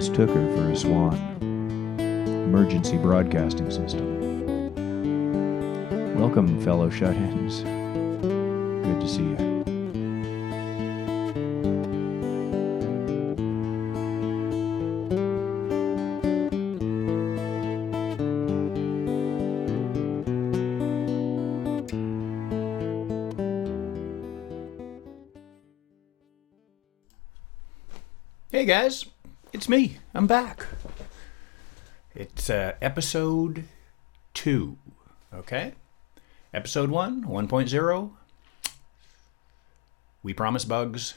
mistook her for a Swan. Emergency broadcasting system. Welcome, fellow shut-ins. Good to see you. Hey guys, it's me. I'm back. It's episode 2, okay? Episode 1, 1.0. We promised bugs.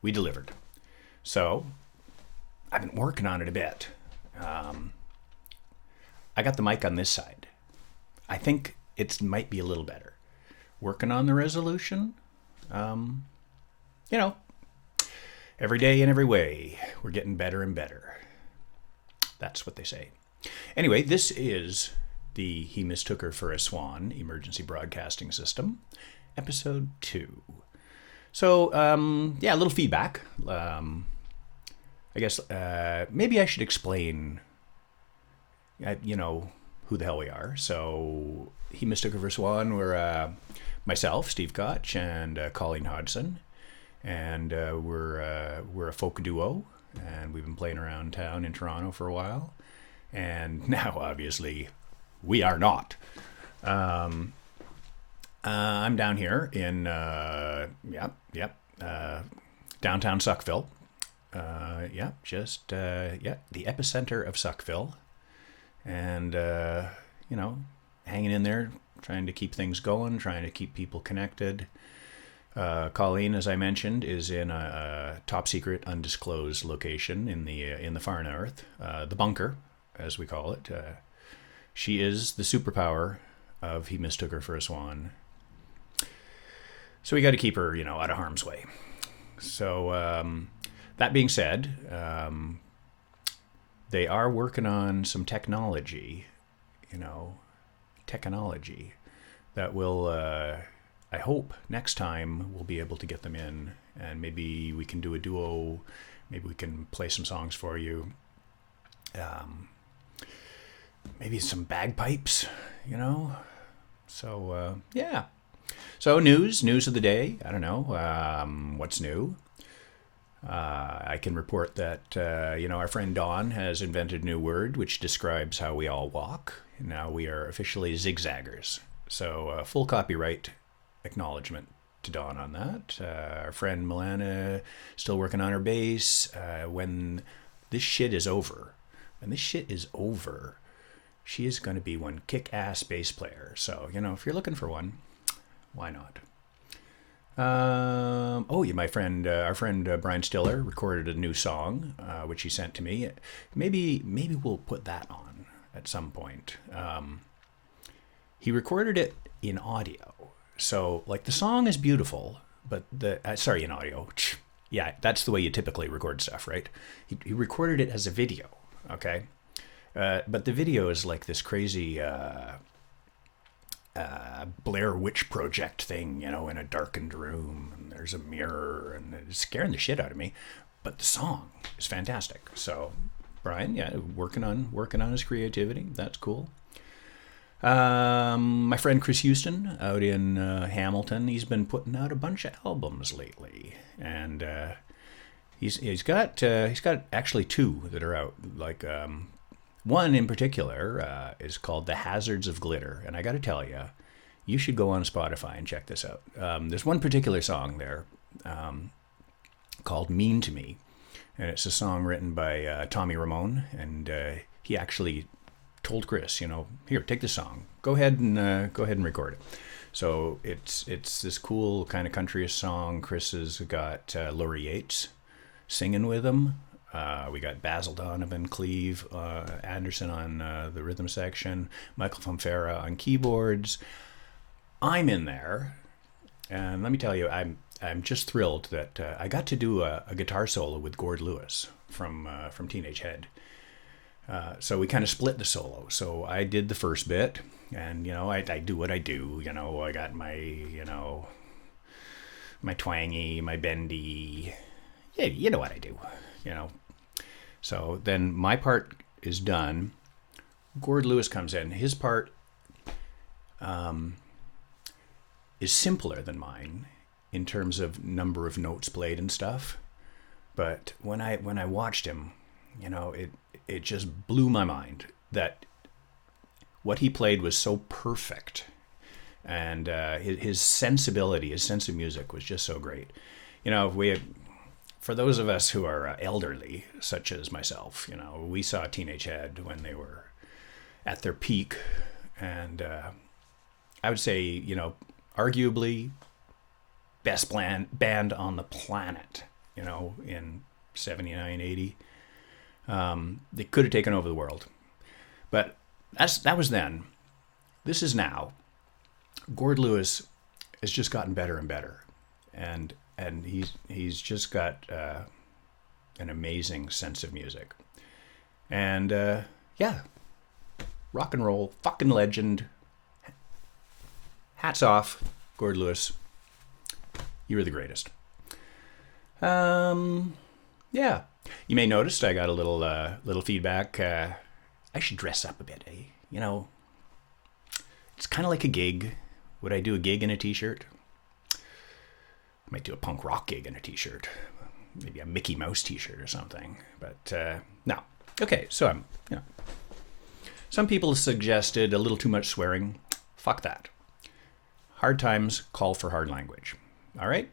We delivered. So, I've been working on it a bit. I got the mic on this side. I think it might be a little better. Working on the resolution. Every day in every way, we're getting better and better. That's what they say. Anyway, this is the He Mistook Her for a Swan Emergency Broadcasting System, episode 2. So, a little feedback. I guess maybe I should explain, who the hell we are. So, He Mistook Her for a Swan, we're myself, Steve Koch, and Colleen Hodgson. And we're a folk duo, and we've been playing around town in Toronto for a while. And now, obviously, we are not. I'm down here in downtown Suckville. The epicenter of Suckville, and hanging in there, trying to keep things going, trying to keep people connected. Colleen, as I mentioned, is in a top secret, undisclosed location in the far north, the bunker, as we call it. She is the superpower of He Mistook Her for a Swan. So we got to keep her, out of harm's way. So that being said, they are working on some technology that will. I hope next time we'll be able to get them in, and maybe we can do a duo. Maybe we can play some songs for you. Maybe some bagpipes, So, yeah. So news of the day. I don't know. What's new? I can report that, our friend Dawn has invented a new word which describes how we all walk. Now we are officially zigzaggers. So full copyright acknowledgement to Dawn on that. Our friend Milana still working on her bass. When this shit is over, she is going to be one kick-ass bass player. So, if you're looking for one, why not? My friend, our friend Brian Stiller recorded a new song, which he sent to me. Maybe we'll put that on at some point. He recorded it in audio. So, the song is beautiful, but in audio. Yeah, that's the way you typically record stuff, right? He recorded it as a video, okay? But the video is like this crazy Blair Witch Project thing, in a darkened room, and there's a mirror, and it's scaring the shit out of me. But the song is fantastic. So, Brian, working on his creativity. That's cool. My friend Chris Houston out in Hamilton, he's been putting out a bunch of albums lately, and he's got actually 2 that are out. One in particular is called The Hazards of Glitter, and I got to tell you, you should go on Spotify and check this out. There's one particular song there called "Mean to Me," and it's a song written by Tommy Ramone, and he actually told Chris, here, take this song. Go ahead and record it. So it's this cool kind of country song. Chris has got Laurie Yates singing with him. We got Basil Donovan, Cleve Anderson on the rhythm section, Michael Fonfera on keyboards. I'm in there, and let me tell you, I'm just thrilled that I got to do a guitar solo with Gord Lewis from Teenage Head. So we kind of split the solo. So I did the first bit, and I do what I do. I got my my twangy, my bendy. Yeah, you know what I do. So then my part is done. Gord Lewis comes in. His part is simpler than mine in terms of number of notes played and stuff. But when I watched him, it just blew my mind that what he played was so perfect, and his sensibility, his sense of music was just so great. For those of us who are elderly, such as myself, we saw Teenage Head when they were at their peak, and I would say, arguably best band on the planet, in 79, 80. They could have taken over the world. But that was then. This is now. Gord Lewis has just gotten better and better. And he's just got an amazing sense of music. And rock and roll, fucking legend. Hats off, Gord Lewis. You were the greatest. Yeah. You may notice I got a little feedback. I should dress up a bit, eh? It's kind of like a gig. Would I do a gig in a t-shirt? I might do a punk rock gig in a t-shirt. Maybe a Mickey Mouse t-shirt or something. But no. Okay, so some people suggested a little too much swearing. Fuck that. Hard times call for hard language. All right?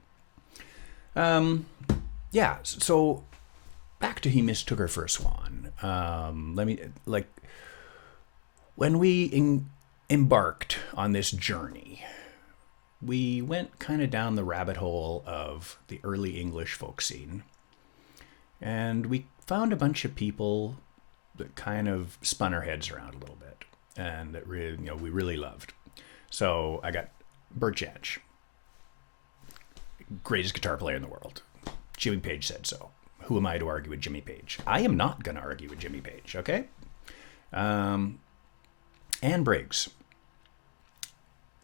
Yeah, so back to He Mistook Her for a Swan. When we embarked on this journey, we went kind of down the rabbit hole of the early English folk scene. And we found a bunch of people that kind of spun our heads around a little bit, and that we really loved. So I got Bert Jansch, greatest guitar player in the world. Jimmy Page said so. Who am I to argue with Jimmy Page? I am not going to argue with Jimmy Page, okay? Anne Briggs.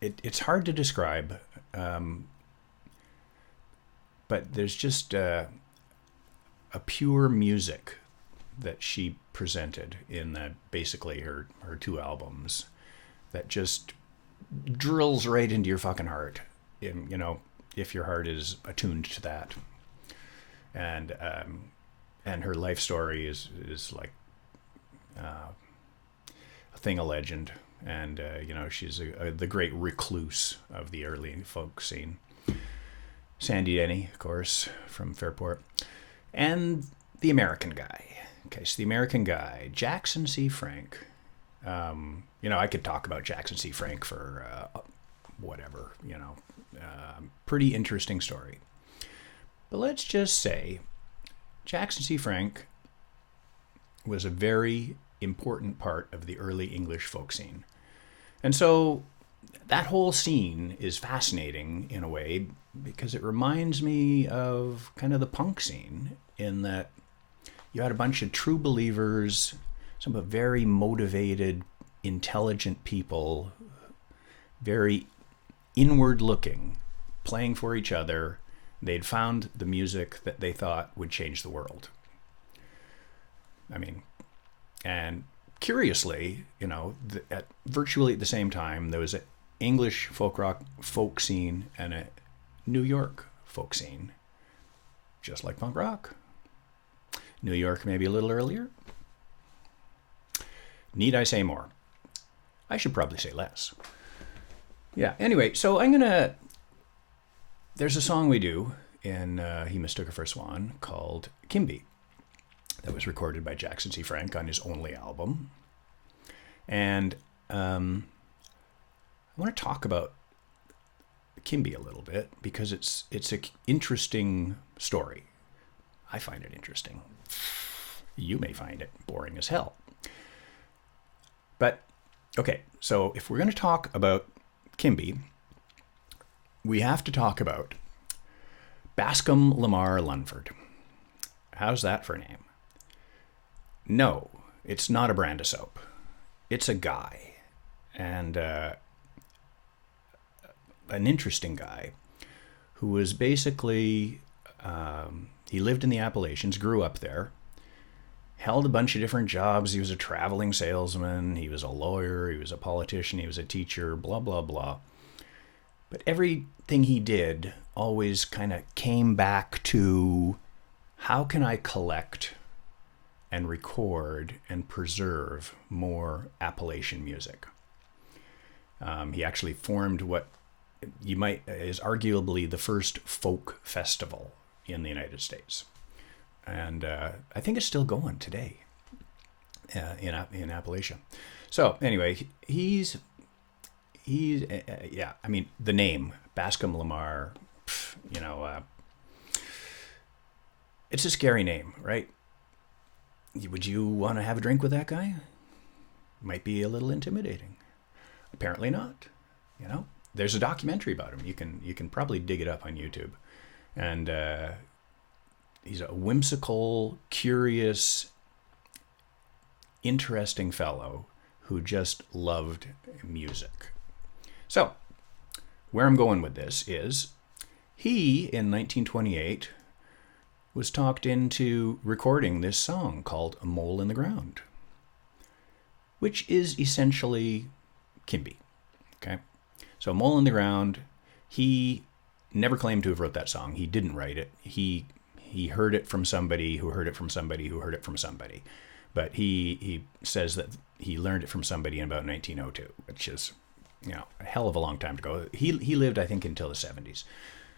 It's hard to describe, but there's just a pure music that she presented in basically her two albums that just drills right into your fucking heart, if your heart is attuned to that. And her life story is like a thing of legend. And she's the great recluse of the early folk scene. Sandy Denny, of course, from Fairport, and the American guy. Okay, so the American guy, Jackson C. Frank. I could talk about Jackson C. Frank for whatever. Pretty interesting story. But let's just say Jackson C. Frank was a very important part of the early English folk scene. And so that whole scene is fascinating in a way because it reminds me of kind of the punk scene in that you had a bunch of true believers, some of very motivated, intelligent people, very inward looking, playing for each other. They'd found the music that they thought would change the world. And curiously, at virtually at the same time, there was an English folk scene and a New York folk scene, just like punk rock. New York maybe a little earlier. Need I say more? I should probably say less. Yeah, anyway, so there's a song we do in He Mistook Her for a Swan called Kimbie that was recorded by Jackson C. Frank on his only album. And I want to talk about Kimbie a little bit because it's an interesting story. I find it interesting. You may find it boring as hell. But, okay, so if we're going to talk about Kimbie, we have to talk about Bascom Lamar Lunsford. How's that for a name? No, it's not a brand of soap. It's a guy. And an interesting guy who was basically, he lived in the Appalachians, grew up there, held a bunch of different jobs. He was a traveling salesman, he was a lawyer, he was a politician, he was a teacher, blah, blah, blah. But everything he did always kind of came back to, how can I collect and record and preserve more Appalachian music? He actually formed what is arguably the first folk festival in the United States. And I think it's still going today in Appalachia. So anyway, he's I mean, the name Bascom Lamar, it's a scary name, right? Would you want to have a drink with that guy? Might be a little intimidating. Apparently not. There's a documentary about him. You can probably dig it up on YouTube, and he's a whimsical, curious, interesting fellow who just loved music. So, where I'm going with this is, he, in 1928, was talked into recording this song called A Mole in the Ground, which is essentially Kimbie. Okay? So, Mole in the Ground, he never claimed to have wrote that song. He didn't write it. He heard it from somebody who heard it from somebody who heard it from somebody. But he says that he learned it from somebody in about 1902, which is, a hell of a long time to go. He lived, I think, until the 70s.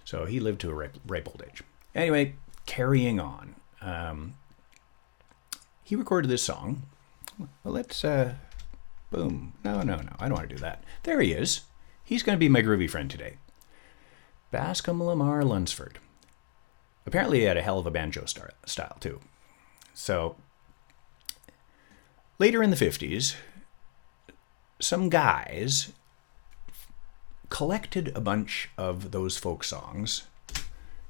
So he lived to a ripe old age. Anyway, carrying on. He recorded this song. Well, let's, boom. No, I don't want to do that. There he is. He's going to be my groovy friend today. Bascom Lamar Lunsford. Apparently he had a hell of a banjo style, too. So, later in the 50s, some guys collected a bunch of those folk songs,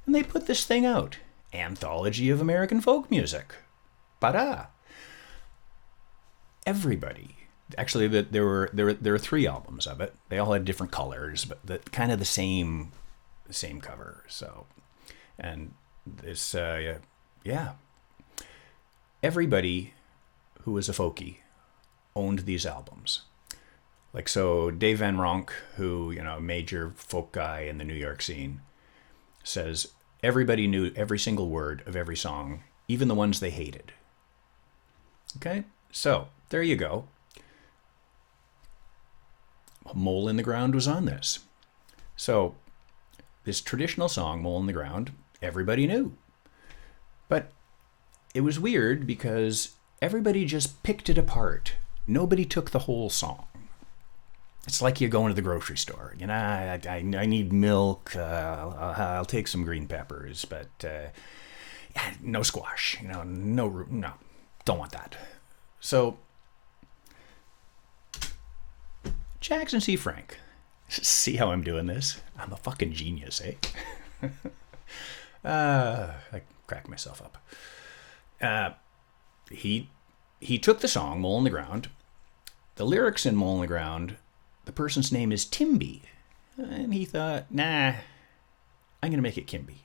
and they put this thing out. Anthology of American Folk Music. Ba-da! Everybody. Actually, there were 3 albums of it. They all had different colors, but kind of the same cover. So, and this, everybody who was a folkie owned these albums. Like, so Dave Van Ronk, who, a major folk guy in the New York scene, says everybody knew every single word of every song, even the ones they hated. Okay? So, there you go. Mole in the Ground was on this. So, this traditional song, Mole in the Ground, everybody knew. But it was weird because everybody just picked it apart. Nobody took the whole song. It's like you go into the grocery store. I need milk. I'll take some green peppers, but no squash. No, don't want that. So, Jackson C. Frank. See how I'm doing this? I'm a fucking genius, eh? I crack myself up. He took the song, Mole in the Ground. The lyrics in Mole in the Ground, the person's name is Kimbie. And he thought, nah, I'm going to make it Kimbie.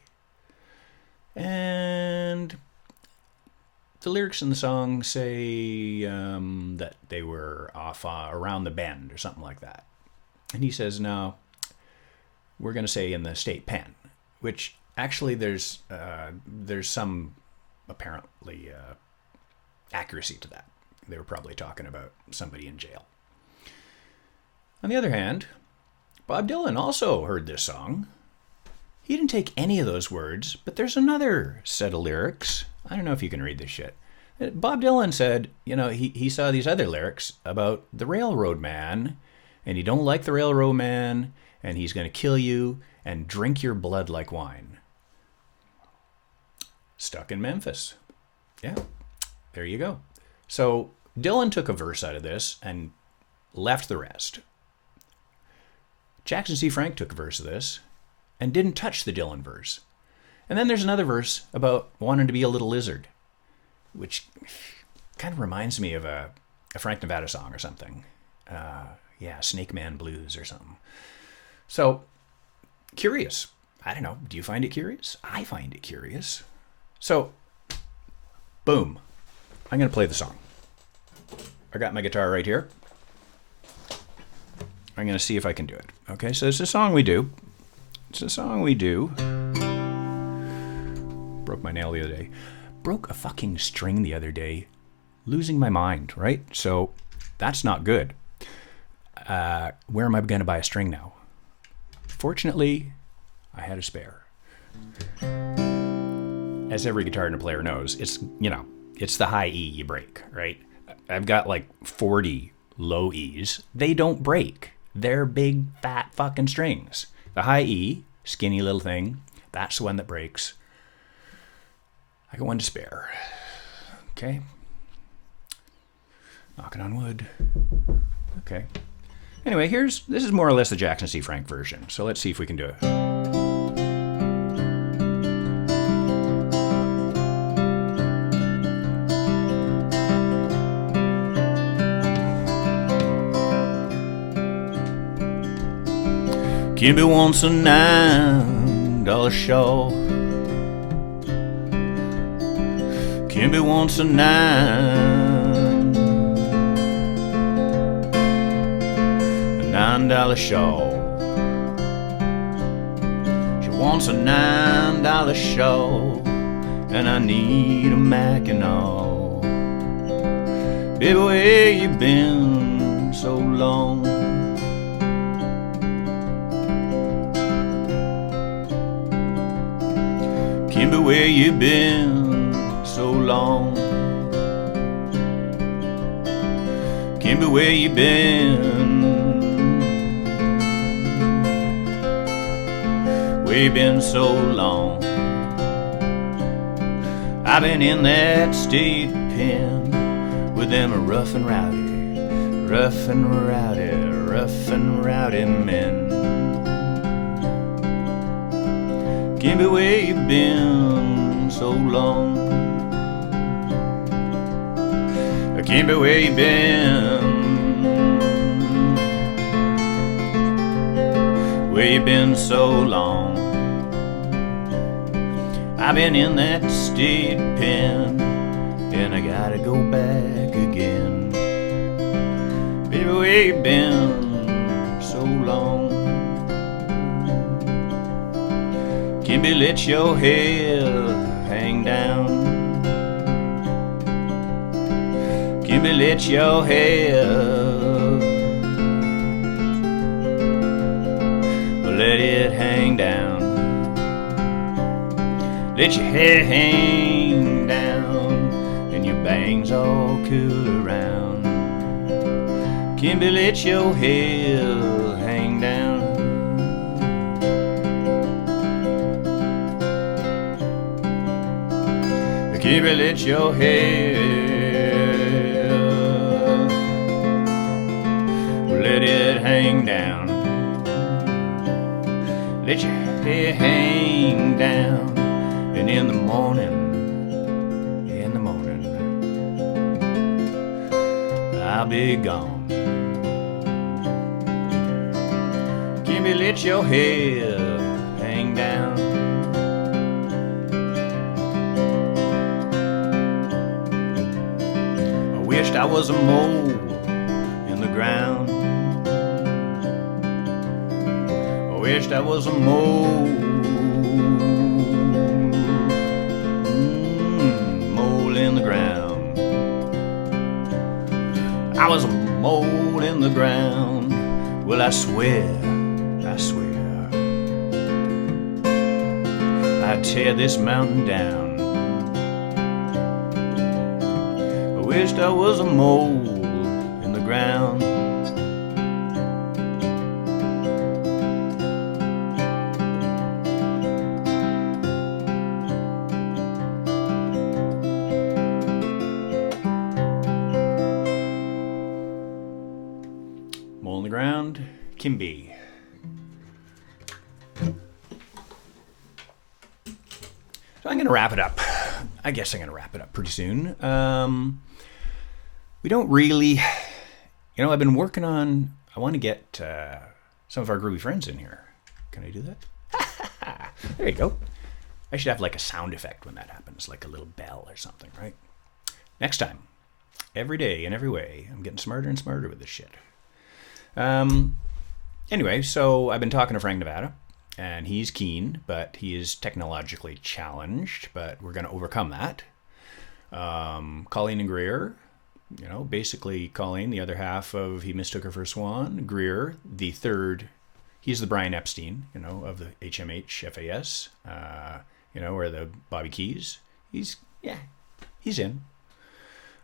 And the lyrics in the song say that they were off around the bend or something like that. And he says, no, we're going to say in the state pen, which actually there's some apparently accuracy to that. They were probably talking about somebody in jail. On the other hand, Bob Dylan also heard this song. He didn't take any of those words, but there's another set of lyrics. I don't know if you can read this shit. Bob Dylan said, he saw these other lyrics about the railroad man, and you don't like the railroad man, and he's going to kill you and drink your blood like wine. Stuck in Memphis. Yeah, there you go. So Dylan took a verse out of this and left the rest. Jackson C. Frank took a verse of this and didn't touch the Dylan verse. And then there's another verse about wanting to be a little lizard, which kind of reminds me of a Frank Nevada song or something. Snake Man Blues or something. So, curious. I don't know. Do you find it curious? I find it curious. So, boom. I'm going to play the song. I got my guitar right here. I'm going to see if I can do it. Okay, so it's a song we do. Broke my nail the other day. Broke a fucking string the other day. Losing my mind, right? So that's not good. Where am I going to buy a string now? Fortunately, I had a spare. As every guitar player knows, it's the high E you break, right? I've got like 40 low E's. They don't break. They're big, fat fucking strings. The high E, skinny little thing, that's the one that breaks. I got one to spare. Okay. Knocking on wood. Okay. Anyway, this is more or less the Jackson C. Frank version. So let's see if we can do it. Kimbie wants a $9 shawl. Kimbie wants a $9 shawl. She wants a $9 shawl, and I need a Mackinac. Baby, where you been so long? Kimbie, where you been so long? Kimbie, where you been? Where you been so long? I've been in that state pen with them rough and rowdy men. Kimbie, where you been so long? Kimbie, where you been? Where you been so long? I've been in that state pen, and I gotta go back again. Baby, where you been so long? Kimbie, let your head hang down. Kimbie, let your head, let it hang down. Let your hair hang down, and your bangs all cool around. Kimbie, let your head hang down. Kimbie, let your hair, let it hang down. Let your hair hang down, and in the morning, I'll be gone. Kimbie, let your hair hang down. Wished I was a mole in the ground. I wished I was a mole, mole in the ground. I was a mole in the ground. Well, I swear, I'd tear this mountain down. I wished I was a mole in the ground. Mole in the ground, Kimbie. So I'm going to wrap it up. I guess I'm going to wrap it up pretty soon. We don't really, I've been working on, I want to get some of our groovy friends in here. Can I do that? There you go. I should have like a sound effect when that happens, like a little bell or something, right? Next time. Every day in every way. I'm getting smarter and smarter with this shit. Anyway, so I've been talking to Frank Nevada, and he's keen, but he is technologically challenged, but we're going to overcome that. Colleen and Greer, basically Colleen, the other half of He Mistook Her for Swan. Greer, the third, he's the Brian Epstein, of the HMHFAS, or the Bobby Keys. He's in.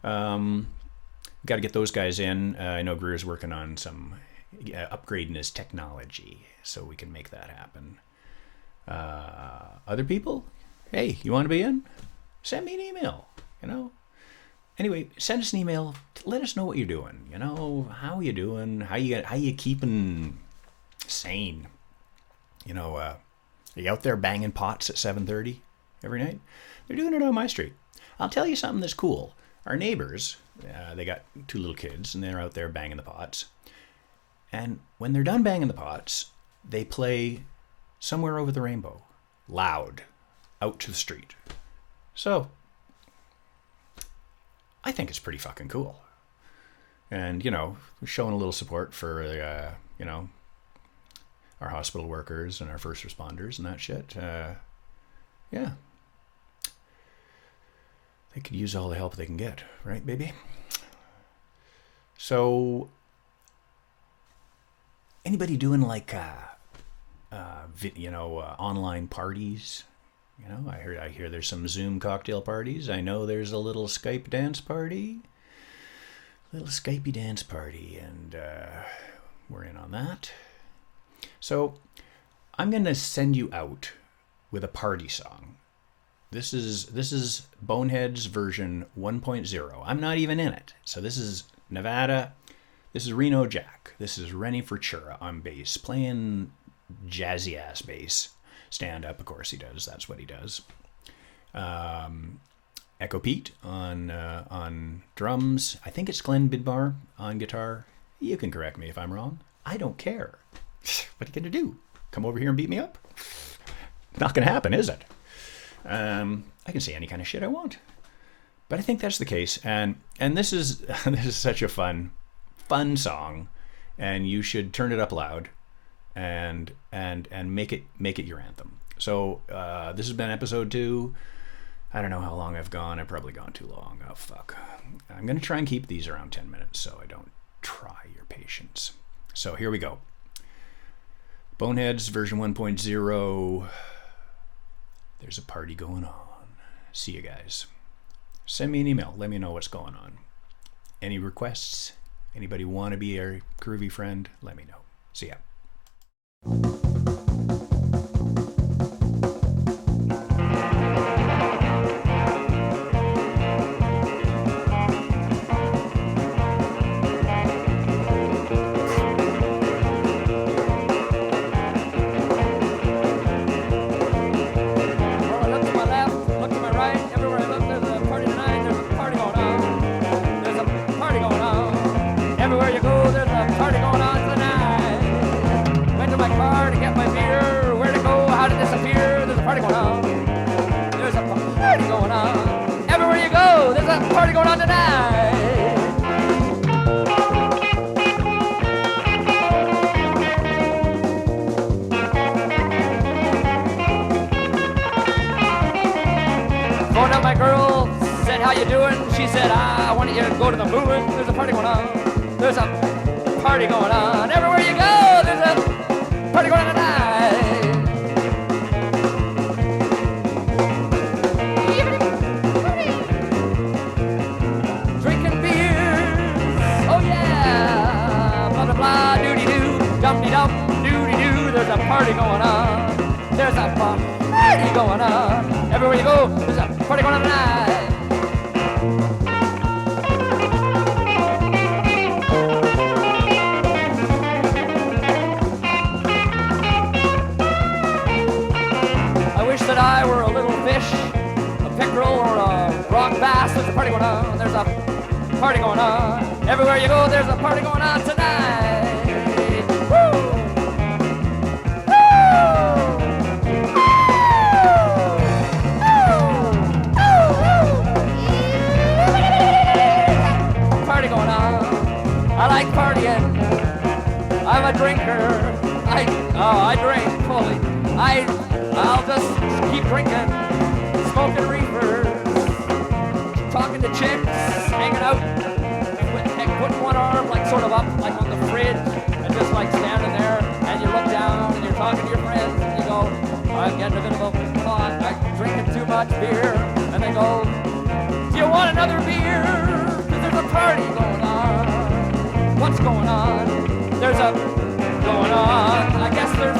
Got to get those guys in. I know Greer's working on some upgrading his technology so we can make that happen. Other people, hey, you want to be in? Send me an email, Anyway, send us an email. Let us know what you're doing. How are you doing? How you keeping sane? Are you out there banging pots at 7:30 every night? They're doing it on my street. I'll tell you something that's cool. Our neighbors, they got 2 little kids, and they're out there banging the pots. And when they're done banging the pots, they play Somewhere Over the Rainbow, loud, out to the street. So, I think it's pretty fucking cool. And, showing a little support for, our hospital workers and our first responders and that shit. Yeah. They could use all the help they can get, right, baby? So, anybody doing like, online parties? I hear there's some Zoom cocktail parties. I know there's a little Skype dance party. Little Skypey dance party, and we're in on that. So, I'm going to send you out with a party song. This is Boneheads version 1.0. I'm not even in it. So this is Nevada. This is Reno Jack. This is Rennie Furchura on bass, playing jazzy ass bass. Stand up, of course he does. That's what he does. Echo Pete on drums. I think it's Glenn Bidmar on guitar. You can correct me if I'm wrong. I don't care. What are you gonna do? Come over here and beat me up? Not gonna happen, is it? I can say any kind of shit I want, but I think that's the case. And this is such a fun song, and you should turn it up loud, and make it your anthem. So this has been episode 2. I don't know how long I've gone. I've probably gone too long. Oh fuck! I'm gonna try and keep these around 10 minutes so I don't try your patience. So here we go. Boneheads version 1.0. There's a party going on. See you guys. Send me an email. Let me know what's going on. Any requests? Anybody want to be a groovy friend? Let me know. See ya. Party going on tonight. Phoned up my girl, said, how you doing? She said, why don't you go to the movie? There's a party going on. There's a party going on. Everywhere you go, there's a party going on tonight. There's a party going on. There's a party going on. Everywhere you go, there's a party going on tonight. I wish that I were a little fish, a pickerel or a rock bass. There's a party going on. There's a party going on. Everywhere you go, there's a party going on tonight. Woo! like partying. I'm a drinker. I drink fully. I'll just keep drinking, smoking reefers, talking to chicks, hanging out, putting one arm like sort of up, like on the fridge, and just like standing there, and you look down and you're talking to your friends, and you go, I'm getting a bit of a thought, I'm drinking too much beer, and they go, do you want another beer? Because there's a party going on. What's going on? There's a going on. I guess there's